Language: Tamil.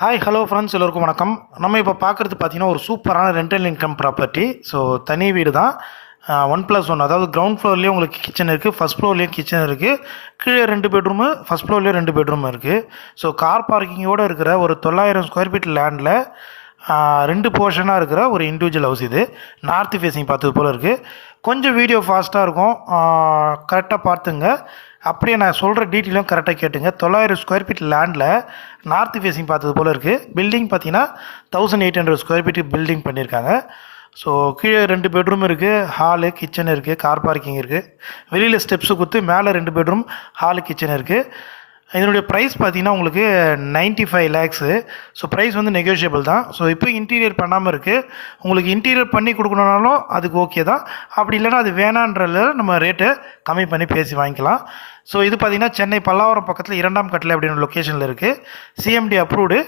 ஹாய் ஹலோ ஃப்ரெண்ட்ஸ் எல்லோருக்கும் வணக்கம். நம்ம இப்போ பார்க்குறது பார்த்தீங்கன்னா ஒரு சூப்பரான ரெண்டல் இன்கம் ப்ராப்பர்ட்டி. ஸோ தனி வீடு தான். 1+1, அதாவது கிரவுண்ட் ஃப்ளோர்லேயே உங்களுக்கு கிச்சன் இருக்குது, ஃபஸ்ட் ஃப்ளோர்லேயும் கிச்சன் இருக்குது, கீழே 2 பெட்ரூமு, ஃபஸ்ட் ஃப்ளோர்லேயே 2 பெட்ரூம் இருக்குது. ஸோ கார் பார்க்கிங்கோடு இருக்கிற ஒரு 900 ஸ்கொயர் ஃபீட் லேண்டில் 2 போர்ஷனாக இருக்கிற ஒரு இண்டிவிஜுவல் ஹவுஸ். இது நார்த் ஃபேஸிங் பார்த்தது போல் இருக்குது. கொஞ்சம் வீடியோ ஃபாஸ்ட்டாக இருக்கும், கரெக்டாக பார்த்துங்க. அப்படியே நான் சொல்கிற டீட்டெயிலும் கரெக்டாக கேட்டுங்க. 900 ஸ்கொயர் ஃபீட் லேண்டில் நார்த் ஃபேஸிங் பார்த்தது போல் இருக்குது. பில்டிங் பார்த்தீங்கன்னா 1800 ஸ்கொயர் ஃபீட் பில்டிங் பண்ணியிருக்காங்க. ஸோ கீழே 2 பெட்ரூம் இருக்குது, ஹாலு கிச்சன் இருக்குது, கார் பார்க்கிங் இருக்குது. வெளியில் ஸ்டெப்ஸு கொடுத்து மேலே 2 பெட்ரூம், ஹாலு கிச்சன் இருக்குது. இதனுடைய ப்ரைஸ் பார்த்தீங்கன்னா உங்களுக்கு 95 லேக்ஸு. ஸோ ப்ரைஸ் வந்து நெகோஷியபிள் தான். ஸோ இப்போ இன்டீரியர் பண்ணாமல் இருக்குது. உங்களுக்கு இன்டீரியர் பண்ணி கொடுக்கணுன்னாலும் அதுக்கு ஓகே தான். அப்படி இல்லைன்னா அது வேணான்றதில் நம்ம ரேட்டு கம்மி பண்ணி பேசி வாங்கிக்கலாம். ஸோ இது பார்த்திங்கன்னா சென்னை பல்லாவரம் பக்கத்தில் 2ஆம் கட்டில் அப்படின்னு லொக்கேஷனில் இருக்குது. CMD approved.